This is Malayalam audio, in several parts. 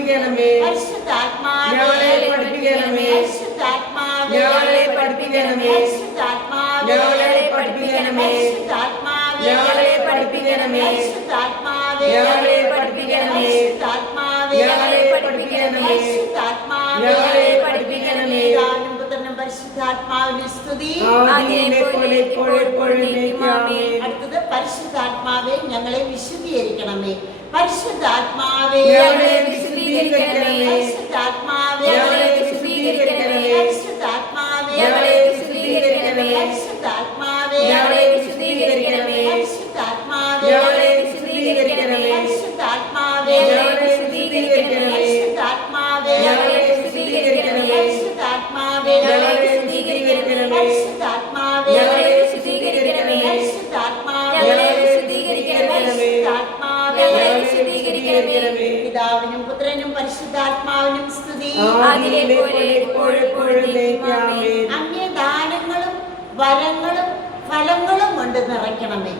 പഠിപ്പിക്കണമേ. പരിശുദ്ധാത്മാവേ ഞങ്ങളെ പഠിപ്പിക്കണമേ. പരിശുദ്ധാത്മാവേ ഞങ്ങളെ പഠിപ്പിക്കണമേ. പരിശുദ്ധാത്മാവേ ഞങ്ങളെ പഠിപ്പിക്കണമേ. പരിശുദ്ധാത്മാവേ ഞങ്ങളെ പഠിപ്പിക്കണമേ. പരിശുദ്ധാത്മാവേ ഞങ്ങളെ പഠിപ്പിക്കണമേ. പരിശുദ്ധാത്മാവേ ഞങ്ങളെ പഠിപ്പിക്കണമേ. പരിശുദ്ധാത്മാവേ ഞങ്ങളെ പഠിപ്പിക്കണമേ. പിതാവിനും പുത്രനും പരിശുദ്ധാത്മാവിന്റെ സ്തുതി. ആദിയിലെ പോലെ ഇപ്പോഴും എപ്പോഴും എന്നേക്കും ആമേൻ. അടുത്തത് പരിശുദ്ധാത്മാവേ ഞങ്ങളെ വിശുദ്ധീകരിക്കണമേ. പരിശുദ്ധാത്മാവേ ഞങ്ങളെ വിശുദ്ധീകരിക്കണമേ. പരിശുദ്ധാത്മാവേ ഞങ്ങളെ വിശുദ്ധീകരിക്കണമേ. പരിശുദ്ധാത്മാവേ ഞങ്ങളെ വിശുദ്ധീകരിക്കണമേ. പരിശുദ്ധാത്മാവേ ഞങ്ങളെ വിശുദ്ധീകരിക്കണമേ. പരിശുദ്ധാത്മാവേ ഞങ്ങളെ വിശുദ്ധീകരിക്കണമേ. പരിശുദ്ധാത്മാവേ ഞങ്ങളെ വിശുദ്ധീകരിക്കണമേ. പരിശുദ്ധാത്മാവേ ഞങ്ങളെ വിശുദ്ധീകരിക്കണമേ. പരിശുദ്ധാത്മാവേ ഞങ്ങളെ വിശുദ്ധീകരിക്കണമേ. പരിശുദ്ധാത്മാവേ ഞങ്ങളെ വിശുദ്ധീകരിക്കണമേ. പരിശുദ്ധാത്മാവേ ഞങ്ങളെ വിശുദ്ധീകരിക്കണമേ. പരിശുദ്ധാത്മാവേ ഞങ്ങളെ വിശുദ്ധീകരിക്കണമേ. പിതാവിനും പുത്രനും പരിശുദ്ധാത്മാവിനും സ്തുതി. ആദിയിലെ പോലെ ഇപ്പോഴും എപ്പോഴും എന്നേക്കും ആമേൻ. അങ്ങേ ദാനങ്ങളും വരങ്ങളും ഫലങ്ങളും കൊണ്ട് നിറയ്ക്കണമേ.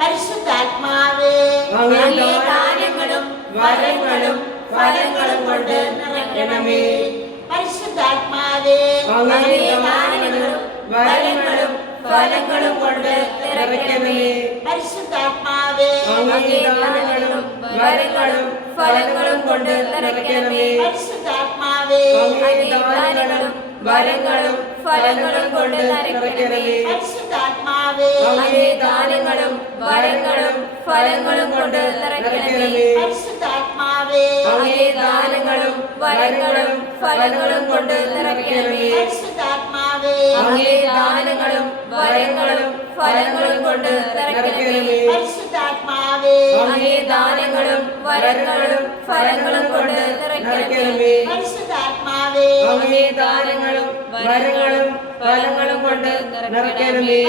പരിശുദ്ധാത്മാവേ അങ്ങേ ദാനങ്ങളും വരങ്ങളും ഫലങ്ങളും കൊണ്ട് നിറയ്ക്കണമേ. പരിശുദ്ധാത്മാവേ അങ്ങേ ദാനങ്ങളും വരങ്ങളും ഫലങ്ങളും കൊണ്ട് നിറയ്ക്കണമേ. പരിശുദ്ധാത്മാവേ അങ്ങേ ദാനങ്ങളും വരങ്ങളും ഫലങ്ങളും കൊണ്ട് നിറയ്ക്കണമേ. പരിശുദ്ധാത്മാവേ അങ്ങേ ദാനങ്ങളും വരങ്ങളും ഫലങ്ങളും കൊണ്ട് നിറയ്ക്കണമേ. പരിശുദ്ധാത്മാവേ അങ്ങേ ദാനങ്ങളും വരങ്ങളും ഫലങ്ങളും കൊണ്ട് നിറയ്ക്കണമേ. പരിശുദ്ധാത്മാവേ അങ്ങേ ദാനങ്ങളും വരങ്ങളും ഫലങ്ങളും കൊണ്ട് നിറയ്ക്കണമേ. പരിശുദ്ധാത്മാവേ അങ്ങേ ദാനങ്ങളും വരങ്ങളും ഫലങ്ങളും കൊണ്ട് നിറയ്ക്കണമേ. പരിശുദ്ധാത്മാവേ അങ്ങേ ദാനങ്ങളും വരങ്ങളും ഫലങ്ങളും കൊണ്ട് നിറയ്ക്കണമേ. പരിശുദ്ധാത്മാവേ അങ്ങേ ദാനങ്ങളും വരങ്ങളും ഫലങ്ങളും കൊണ്ട് നിറയ്ക്കണമേ.